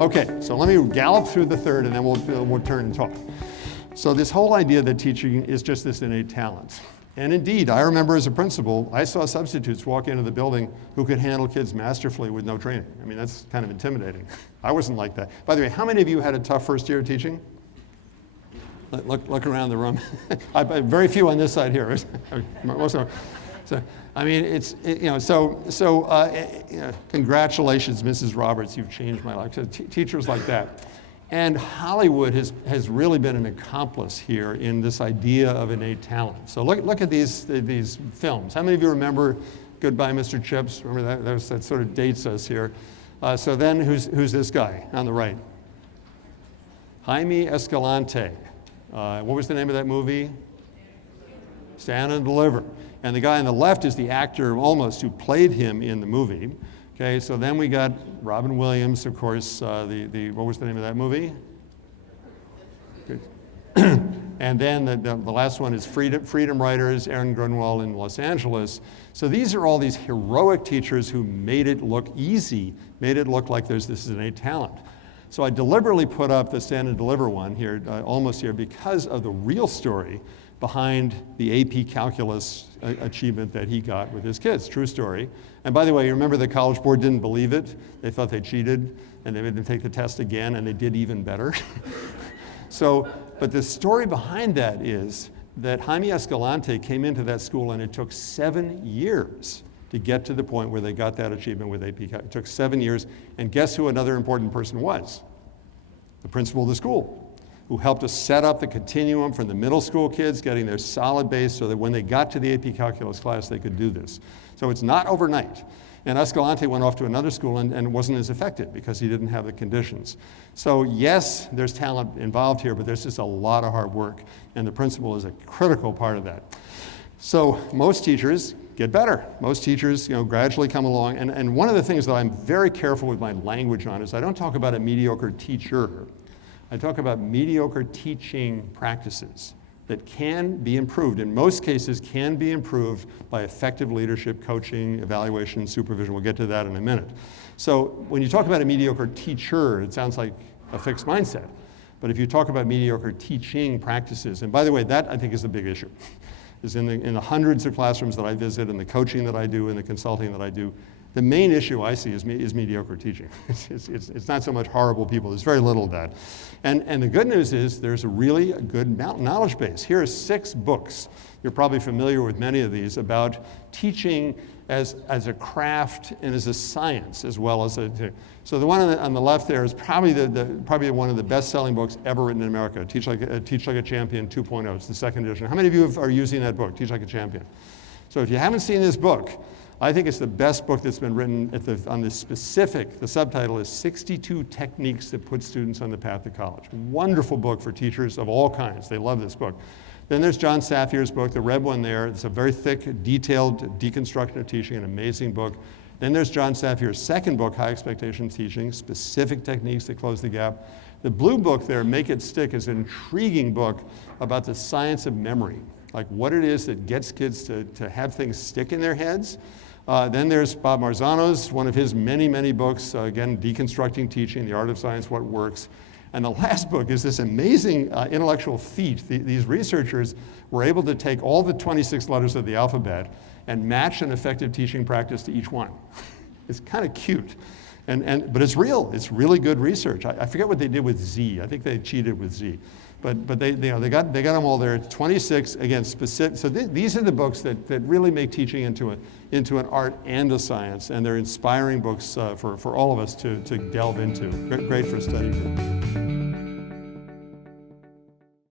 Okay, so let me gallop through the third and then we'll turn and talk. So this whole idea that teaching is just this innate talent. And indeed, I remember as a principal, I saw substitutes walk into the building who could handle kids masterfully with no training. I mean, that's kind of intimidating. I wasn't like that. By the way, how many of you had a tough first year of teaching? Look around the room. Very few on this side here. Most of them. So, I mean, congratulations, Mrs. Roberts, you've changed my life. So teachers like that. And Hollywood has really been an accomplice here in this idea of innate talent. So look at these films. How many of you remember Goodbye, Mr. Chips? Remember that sort of dates us here. So then who's this guy on the right? Jaime Escalante. What was the name of that movie? Stand and Deliver. And the guy on the left is the actor almost who played him in the movie. Okay, so then we got Robin Williams, of course, what was the name of that movie? And then the last one is Freedom Writers, Aaron Grunwald in Los Angeles. So these are all these heroic teachers who made it look easy, made it look like this is innate talent. So I deliberately put up the Stand and Deliver one here, almost here, because of the real story behind the AP Calculus achievement that he got with his kids. True story. And by the way, you remember the College Board didn't believe it. They thought they cheated, and they made them take the test again, and they did even better. But the story behind that is that Jaime Escalante came into that school, and it took 7 years to get to the point where they got that achievement with AP Calculus. It took 7 years, and guess who another important person was? The principal of the school, who helped us set up the continuum from the middle school kids, getting their solid base so that when they got to the AP Calculus class, they could do this. So it's not overnight. And Escalante went off to another school and wasn't as effective because he didn't have the conditions. So yes, there's talent involved here, but there's just a lot of hard work, and the principal is a critical part of that. So most teachers get better. Most teachers, gradually come along. And one of the things that I'm very careful with my language on is I don't talk about a mediocre teacher. I talk about mediocre teaching practices that can be improved, in most cases can be improved by effective leadership, coaching, evaluation, supervision. We'll get to that in a minute. So when you talk about a mediocre teacher, it sounds like a fixed mindset. But if you talk about mediocre teaching practices, and by the way, that I think is the big issue, is in the hundreds of classrooms that I visit and the coaching that I do and the consulting that I do, the main issue I see is mediocre teaching. It's not so much horrible people. There's very little of that. And the good news is there's a really good knowledge base. Here are 6 books. You're probably familiar with many of these about teaching as a craft and as a science as well as a. So the one on the left there is probably probably one of the best-selling books ever written in America. Teach Like a Champion 2.0. It's the 2nd edition. How many of you are using that book, Teach Like a Champion? So if you haven't seen this book, I think it's the best book that's been written on this specific, the subtitle is 62 Techniques That Put Students on the Path to College. Wonderful book for teachers of all kinds. They love this book. Then there's John Saffier's book, the red one there. It's a very thick, detailed deconstruction of teaching, an amazing book. Then there's John Saffier's 2nd book, High Expectation Teaching, Specific Techniques That Close the Gap. The blue book there, Make It Stick, is an intriguing book about the science of memory, like what it is that gets kids to have things stick in their heads. Then there's Bob Marzano's, one of his many, many books, again, Deconstructing Teaching, The Art of Science, What Works. And the last book is this amazing intellectual feat. These researchers were able to take all the 26 letters of the alphabet and match an effective teaching practice to each one. It's kind of cute. But it's real. It's really good research. I forget what they did with Z. I think they cheated with Z. But they got them all there. 26, again, specific. So these are the books that really make teaching into an art and a science, and they're inspiring books for all of us to delve into. Great for a study group.